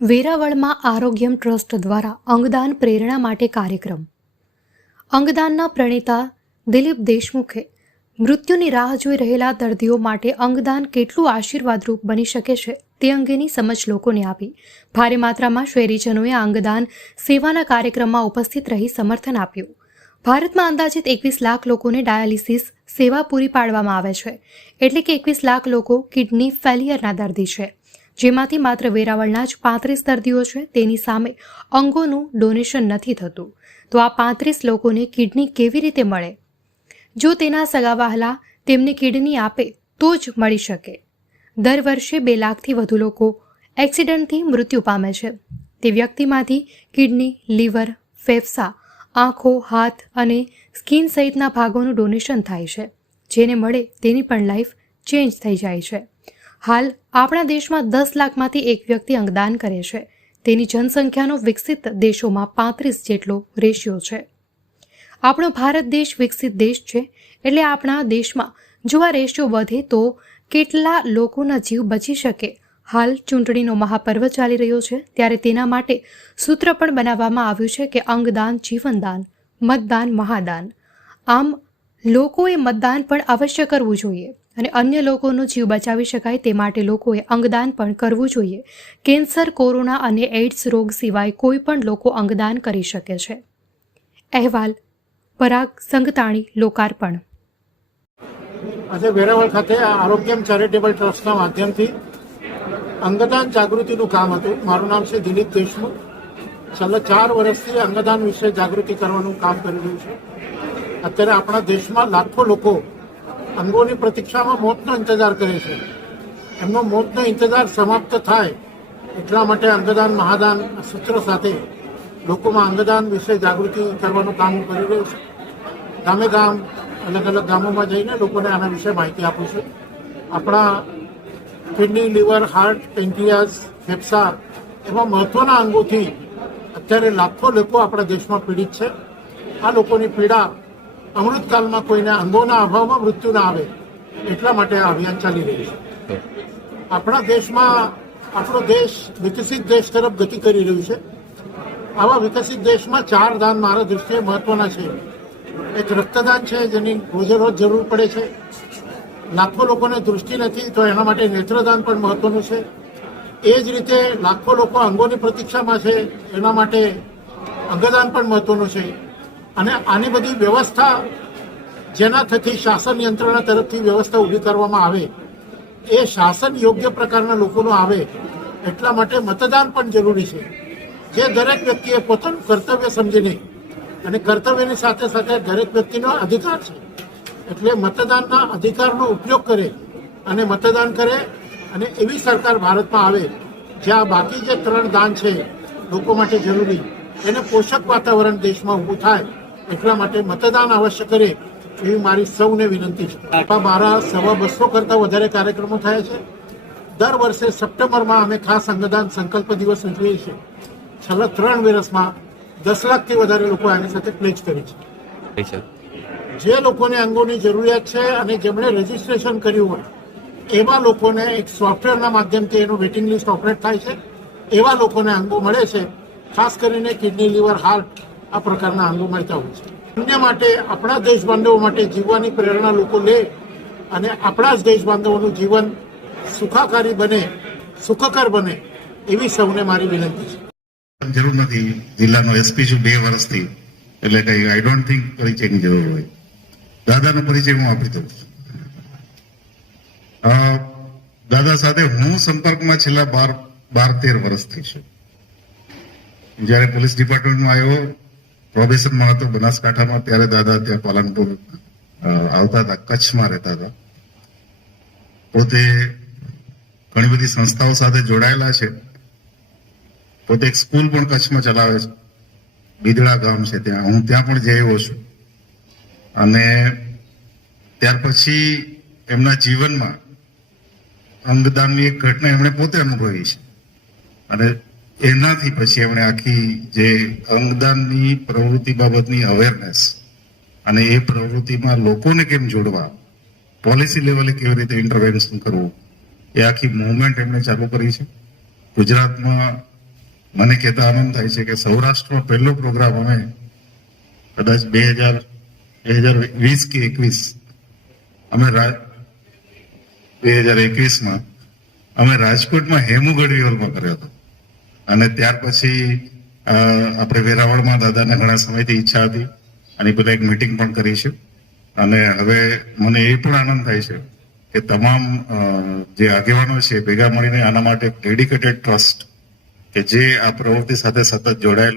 વેરાવળમાં Arogyam trust દ્વારા અંગદાન પ્રેરણા માટે કાર્યક્રમ. અંગદાનના પ્રણેતા દિલીપ દેશમુખે મૃત્યુની રાહ જોઈ રહેલા દર્દીઓ માટે અંગદાન કેટલું આશીર્વાદરૂપ બની શકે છે તે અંગેની સમજ લોકોને આપી. ભારે માત્રામાં શહેરીજનોએ અંગદાન સેવાના કાર્યક્રમમાં ઉપસ્થિત રહી સમર્થન આપ્યું. ભારતમાં અંદાજિત એકવીસ લાખ લોકોને ડાયાલિસિસ સેવા પૂરી પાડવામાં આવે છે. એટલે કે એકવીસ લાખ લોકો કિડની ફેલિયરના દર્દી છે. જેમાંથી માત્ર વેરાવળના જ પાંત્રીસ દર્દીઓ છે. તેની સામે અંગોનું ડોનેશન નથી થતું. તો આ પાંત્રીસ લોકોને કિડની કેવી રીતે મળે? જો તેના સગાવાહલા તેમને કિડની આપે, તો જ મળી શકે. દર વર્ષે બે લાખથી વધુ લોકો એક્સિડન્ટથી મૃત્યુ પામે છે. તે વ્યક્તિમાંથી કિડની, લીવર, ફેફસા, આંખો, હાથ અને સ્કિન સહિતના ભાગોનું ડોનેશન થાય છે. જેને મળે તેની પણ લાઈફ ચેન્જ થઈ જાય છે. હાલ આપણા દેશમાં દસ લાખમાંથી એક વ્યક્તિ અંગદાન કરે છે. તેની જનસંખ્યાનો વિકસિત દેશોમાં પાંત્રીસ જેટલો રેશિયો છે. આપણો ભારત દેશ વિકસિત દેશ છે એટલે આપણા દેશમાં જો આ રેશિયો વધે તો કેટલા લોકોના જીવ બચી શકે? હાલ ચૂંટણીનો મહાપર્વ ચાલી રહ્યો છે. ત્યારે તેના માટે સૂત્ર પણ બનાવવામાં આવ્યું છે કે અંગદાન, જીવનદાન, મતદાન, મહાદાન. આમ લોકોએ મતદાન પણ અવશ્ય કરવું જોઈએ. અને અન્ય લોકોનો જીવ બચાવી શકાય તે માટે લોકોએ અંગદાન પણ કરવું જોઈએ. કેન્સર, કોરોના અને એઇડ્સ રોગ સિવાય કોઈ પણ લોકો અંગદાન કરી શકે છે. અહેવાલ, પરાગ સંગતાણી, લોકાર્પણ. આજે વેરાવળ ખાતે આરોગ્યમ ચેરિટેબલ ટ્રસ્ટના માધ્યમથી અંગદાન જાગૃતિનું કામ હતું. મારું નામ છે દિલીપ દેશમુખ. છેલ્લા ચાર વર્ષથી અંગદાન વિશે જાગૃતિ કરવાનું કામ કરી રહ્યું છે. અત્યારે આપણા દેશમાં લાખો લોકો અંગોની પ્રતીક્ષામાં મોતનો ઇંતજાર કરે છે. એમનો મોતનો ઇંતજાર સમાપ્ત થાય એટલા માટે અંગદાન, મહાદાન, સૂત્ર સાથે લોકોમાં અંગદાન વિશે જાગૃતિ કરવાનું કામ કરી રહ્યો છું. ગામે ગામ, અલગ અલગ ગામોમાં જઈને લોકોને આના વિશે માહિતી આપું છું. આપણા કિડની, લીવર, હાર્ટ પેન્ટિયાસ ફેફસા એવા મહત્વના અંગોથી અત્યારે લાખો લોકો આપણા દેશમાં પીડિત છે. આ લોકોની પીડા અમૃતકાલમાં કોઈને અંગોના અભાવમાં મૃત્યુ ના આવે એટલા માટે આ અભિયાન ચાલી રહ્યું છે. આપણા દેશમાં આપણો દેશ વિકસિત દેશ તરફ ગતિ કરી રહ્યું છે. આવા વિકસિત દેશમાં ચાર દાન મારા દૃષ્ટિએ મહત્વના છે. એક રક્તદાન છે જેની રોજે રોજ જરૂર પડે છે. લાખો લોકોને દૃષ્ટિ નથી તો એના માટે નેત્રદાન પણ મહત્વનું છે. એ જ રીતે લાખો લોકો અંગોની પ્રતીક્ષામાં છે એના માટે અંગદાન પણ મહત્વનું છે. અને આની બધી વ્યવસ્થા જેના થકી શાસન યંત્રણા તરફથી વ્યવસ્થા ઊભી કરવામાં આવે, એ શાસન યોગ્ય પ્રકારના લોકોનો આવે, એટલા માટે મતદાન પણ જરૂરી છે. જે દરેક વ્યક્તિએ પોતાનું કર્તવ્ય સમજીને અને કર્તવ્યની સાથે સાથે દરેક વ્યક્તિનો અધિકાર છે. એટલે મતદાનના અધિકારનો ઉપયોગ કરે અને મતદાન કરે અને એવી સરકાર ભારતમાં આવે, જ્યાં બાકી જે ત્રણ દાન છે, લોકો માટે જરૂરી, એને પોષક વાતાવરણ દેશમાં ઊભું થાય એટલા માટે મતદાન અવશ્ય કરે એવી મારી સૌને વિનંતી છે. આપણા મારા સવા બસો કરતાં વધારે કાર્યક્રમો થયા છે. દર વર્ષે સપ્ટેમ્બરમાં અમે ખાસ અંગદાન સંકલ્પ દિવસ ઉજવીએ છીએ. છેલ્લા ત્રણ વર્ષમાં દસ લાખથી વધારે લોકો આની સાથે પ્લેજ કરી છે. જે લોકોને અંગોની જરૂરિયાત છે અને જેમણે રજીસ્ટ્રેશન કર્યું હોય, એવા લોકોને એક સોફ્ટવેરના માધ્યમથી એનું વેઇટિંગ લિસ્ટ ઓપરેટ થાય છે. એવા લોકોને અંગો મળે છે, ખાસ કરીને કિડની લીવર હાર્ટ આ પ્રકારના અંગો મળતા હોય છે. અન્ય માટે આપણા દેશ બાંધવો માટે જીવવાની પ્રેરણા લોકો લે અને આપણા જ દેશ બાંધવોનું જીવન સુખાકારી બને, સુખકર બને એવી સૌને મારી વિનંતી છે. જરૂર નથી જિલ્લાનો એસપી છું, બે વર્ષથી. એટલે કઈ આઈ ડોન્ટ થિંક પરિચયની જરૂર હોય. દાદાનો પરિચય હું આપી દઉં દાદા સાથે હું સંપર્કમાં છેલ્લા બાર બાર તેર વર્ષથી છું. જ્યારે પોલીસ ડિપાર્ટમેન્ટમાં આવ્યો પ્રોબેશનમાં હતો, બનાસકાંઠામાં, ત્યારે દાદા ત્યાં પાલનપુર આવતા હતા, કચ્છમાં રહેતા હતા. પોતે ઘણી બધી સંસ્થાઓ સાથે જોડાયેલા છે. પોતે એક સ્કૂલ પણ કચ્છમાં ચલાવે છે. બિદડા ગામ છે ત્યાં. હું ત્યાં પણ જઈ છું. અને ત્યાર પછી એમના જીવનમાં અંગદાનની એક ઘટના એમણે પોતે અનુભવી છે. અને એનાથી પછી એમણે આખી જે અંગદાનની, પ્રવૃત્તિ બાબતની અવેરનેસ અને એ પ્રવૃત્તિમાં લોકોને કેમ જોડવા પોલિસી લેવલે કેવી રીતે ઇન્ટરવેન્શન કરવું, એ આખી મુવમેન્ટ એમણે ચાલુ કરી છે. ગુજરાતમાં મને કહેતા આનંદ થાય છે કે સૌરાષ્ટ્રમાં પહેલો પ્રોગ્રામ અમે કદાચ બે હજાર બે હજાર વીસ કે એકવીસ, અમે બે હજાર એકવીસમાં અમે રાજકોટમાં હેમુ ગઢવી હોલમાં કર્યો હતો. અને ત્યાર પછી આપણે વેરાવળમાં દાદાને ઘણા સમયથી ઈચ્છા હતી અને બધા એક મીટિંગ પણ કરીશું અને હવે મને એ પણ આનંદ થાય છે કે તમામ જે આગેવાનો છે, ભેગા મળીને આના માટે ડેડિકેટેડ ટ્રસ્ટ કે જે આ પ્રવૃત્તિ સાથે સતત જોડાયેલ